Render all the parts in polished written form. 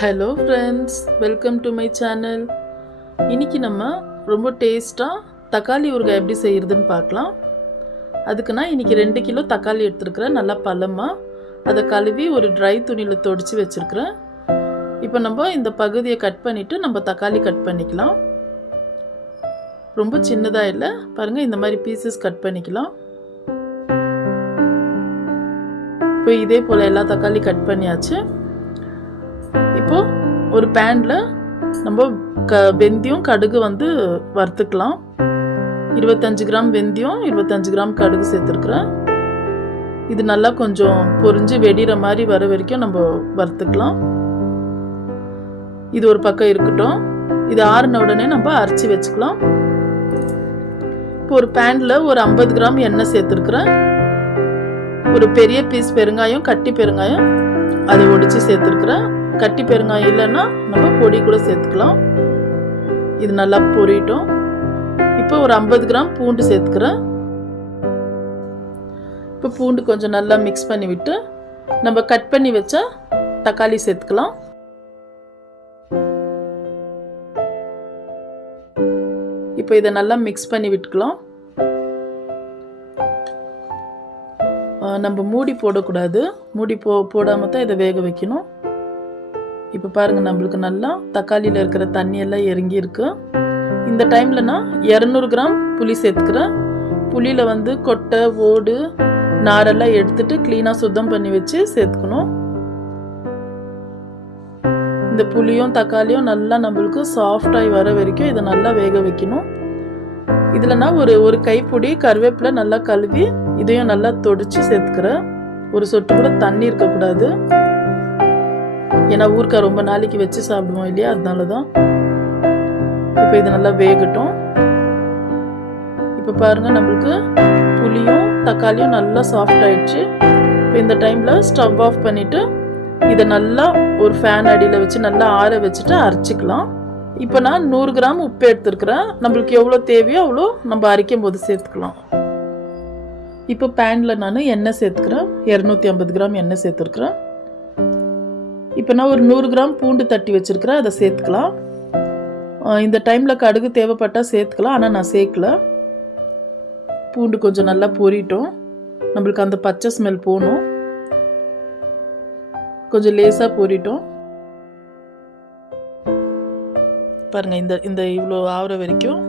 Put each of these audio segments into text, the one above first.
Hello friends, welcome to my channel. இன்றைக்கி நம்ம ரொம்ப டேஸ்ட்டாக தக்காளி ஊறுகாய் எப்படி செய்கிறதுன்னு பார்க்கலாம். அதுக்கு நான் இன்றைக்கி 2 கிலோ தக்காளி எடுத்துருக்கிறேன். நல்லா பழமாக அதை கழுவி ஒரு ட்ரை துணியில் துடைச்சி வச்சுருக்கிறேன். இப்போ நம்ம இந்த பகுதியை கட் பண்ணிவிட்டு நம்ம தக்காளி கட் பண்ணிக்கலாம். ரொம்ப சின்னதாக இல்லை பாருங்கள், இந்த மாதிரி பீசஸ் கட் பண்ணிக்கலாம். இப்போ இதே போல் எல்லா தக்காளி கட் பண்ணியாச்சு. இப்போ ஒரு பேனில் நம்ம வெந்தயம் கடுகு வறுத்துக்கலாம். 25 கிராம் வெந்தயம், 25 கிராம் கடுகு சேர்த்துருக்குறேன். இது நல்லா கொஞ்சம் பொரிஞ்சு வெடிகிற மாதிரி வர வரைக்கும் நம்ம வறுத்துக்கலாம். இது ஒரு பக்கம் இருக்கட்டும். இது ஆறின உடனே நம்ம அரைச்சி வச்சுக்கலாம். இப்போ ஒரு பேனில் ஒரு 50 கிராம் எண்ணெய் சேர்த்துருக்குறேன். ஒரு பெரிய பீஸ் பெருங்காயம், கட்டி பெருங்காயம் அதை ஒடிச்சு சேர்த்துருக்குறேன். கட்டி பெருங்காயம் இல்லைன்னா நம்ம பொடி கூட சேர்த்துக்கலாம். இது நல்லா பொரிட்டோம். இப்போ ஒரு 50 கிராம் பூண்டு சேர்த்துக்கிறேன். இப்போ பூண்டு கொஞ்சம் நல்லா மிக்ஸ் பண்ணி விட்டு நம்ம கட் பண்ணி வச்ச தக்காளி சேர்த்துக்கலாம். இப்போ இதை நல்லா மிக்ஸ் பண்ணி விட்டுக்கலாம். நம்ம மூடி போடக்கூடாது. மூடி போடாமல் தான் இதை வேக வைக்கணும். இப்போ பாருங்கள், நம்மளுக்கு நல்லா தக்காளியில் இருக்கிற தண்ணியெல்லாம் இறங்கி இருக்கு. இந்த டைமில் நான் 200 கிராம் புளி சேர்த்துக்கிறேன். புளியில் கொட்டை, ஓடு, நாரெல்லாம் எடுத்துட்டு க்ளீனாக சுத்தம் பண்ணி வச்சு சேர்த்துக்கணும். இந்த புளியும் தக்காளியும் நல்லா நம்மளுக்கு சாஃப்டாகி வர வரைக்கும் இதை நல்லா வேக வைக்கணும். இதில் நான் ஒரு கைப்பிடி கருவேப்பிலை நல்லா கழுவி இதையும் நல்லா தொடிச்சு சேர்த்துக்கிறேன். ஒரு சொட்டு கூட தண்ணி இருக்கக்கூடாது. ஏன்னா ஊறுகாய் ரொம்ப நாளைக்கு வச்சு சாப்பிடுவோம் இல்லையா, அதனால தான். இப்போ இது நல்லா வேகட்டும். இப்போ பாருங்கள், நம்மளுக்கு புளியும் தக்காளியும் நல்லா சாஃப்ட் ஆயிடுச்சு. இப்போ இந்த டைமில் ஸ்டவ் ஆஃப் பண்ணிவிட்டு இதை நல்லா ஒரு ஃபேன் அடியில் வச்சு நல்லா ஆற வச்சுட்டு அரைச்சிக்கலாம். இப்போ நான் 100 கிராம் உப்பு எடுத்துருக்குறேன். நம்மளுக்கு எவ்வளோ தேவையோ அவ்வளோ நம்ம அரைக்கும் போது சேர்த்துக்கலாம். இப்போ பேனில் நான் எண்ணெய் சேர்த்துக்கிறேன். 250 கிராம் எண்ணெய் சேர்த்துருக்குறேன். இப்போ நான் ஒரு 100 கிராம் பூண்டு தட்டி வச்சுருக்கிறேன், அதை சேர்த்துக்கலாம். இந்த டைமில் கடுகு தேவைப்பட்டால் சேர்த்துக்கலாம், ஆனால் நான் சேர்க்கல. பூண்டு கொஞ்சம் நல்லா பொரிட்டோம். நம்மளுக்கு அந்த பச்சை ஸ்மெல் போகணும். கொஞ்சம் லேசாக பொரிட்டோம். பாருங்கள், இந்த இவ்வளோ ஆகிற வரைக்கும்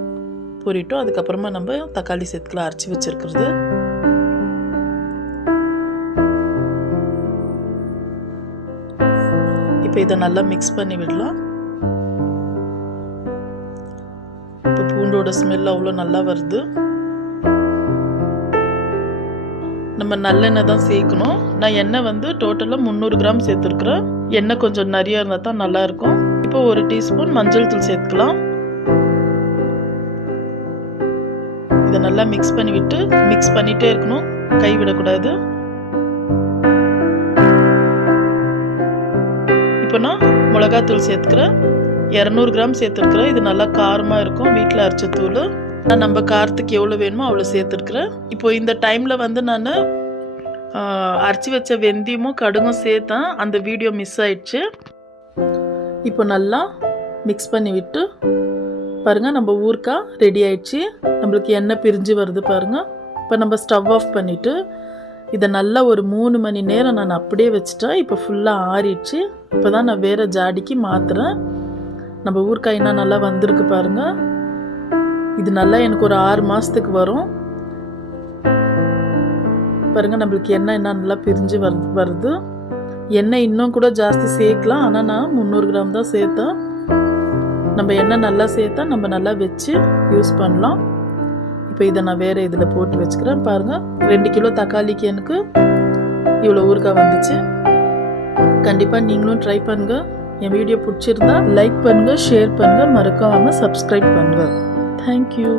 பொரிட்டோம். அதுக்கப்புறமா நம்ம தக்காளி சேர்த்துக்கலாம், அரைச்சி வச்சுருக்கிறது. இப்போ இதை நல்லா மிக்ஸ் பண்ணி விடலாம். இப்போ பூண்டோட ஸ்மெல் அவ்வளோ நல்லா வருது. நம்ம நல்லெண்ணெய் தான் சேர்க்கணும். நான் எண்ணெய் டோட்டலாக 300 கிராம் சேர்த்துருக்குறேன். எண்ணெய் கொஞ்சம் நிறைய இருந்தால் தான் நல்லாயிருக்கும். இப்போ 1 டீஸ்பூன் மஞ்சள் தூள் சேர்த்துக்கலாம். இதை நல்லா மிக்ஸ் பண்ணிகிட்டே இருக்கணும், கைவிடக்கூடாது. இப்போ நான் மிளகாத்தூள் சேர்த்துக்கிறேன். 200 கிராம் சேர்த்துருக்குறேன். இது நல்லா காரமாக இருக்கும், வீட்டில் அரைச்ச தூள். நான் நம்ம காரத்துக்கு எவ்வளோ வேணுமோ அவ்வளோ சேர்த்துருக்குறேன். இப்போ இந்த டைமில் நான் அரைச்சி வச்ச வெந்தயமும் கடுகும் சேர்த்தேன். அந்த வீடியோ மிஸ் ஆயிடுச்சு. இப்போ நல்லா மிக்ஸ் பண்ணி விட்டு பாருங்கள், நம்ம ஊறுகாய் ரெடி ஆயிடுச்சு. நம்மளுக்கு எண்ணெய் பிரிஞ்சு வருது பாருங்கள். இப்போ நம்ம ஸ்டவ் ஆஃப் பண்ணிவிட்டு இதை நல்லா ஒரு 3 மணி நேரம் நான் அப்படியே வச்சுட்டேன். இப்போ ஃபுல்லாக ஆறிடுச்சு. இப்போ தான் நான் வேறு ஜாடிக்கு மாற்றுறேன். நம்ம ஊறுகாய்னா நல்லா வந்திருக்கு பாருங்கள். இது நல்லா எனக்கு ஒரு 6 மாதத்துக்கு வரும் பாருங்கள். நம்மளுக்கு எண்ணெய் என்ன நல்லா பிரிஞ்சு வருது. எண்ணெய் இன்னும் கூட ஜாஸ்தி சேர்க்கலாம், ஆனால் நான் 300 கிராம் தான் சேர்த்தேன். நம்ம எண்ணெய் நல்லா சேர்த்தா நம்ம நல்லா வச்சு யூஸ் பண்ணலாம். இப்போ இதை நான் வேறு இதில் போட்டு வச்சுக்கிறேன். பாருங்கள், 2 கிலோ தக்காளிக்கு எனக்கு இவ்வளோ ஊறுகாய் வந்துச்சு. கண்டிப்பாக நீங்களும் ட்ரை பண்ணுங்கள். என் வீடியோ பிடிச்சிருந்தா லைக் பண்ணுங்கள், ஷேர் பண்ணுங்கள், மறக்காமல் சப்ஸ்கிரைப் பண்ணுங்கள். தேங்க்யூ.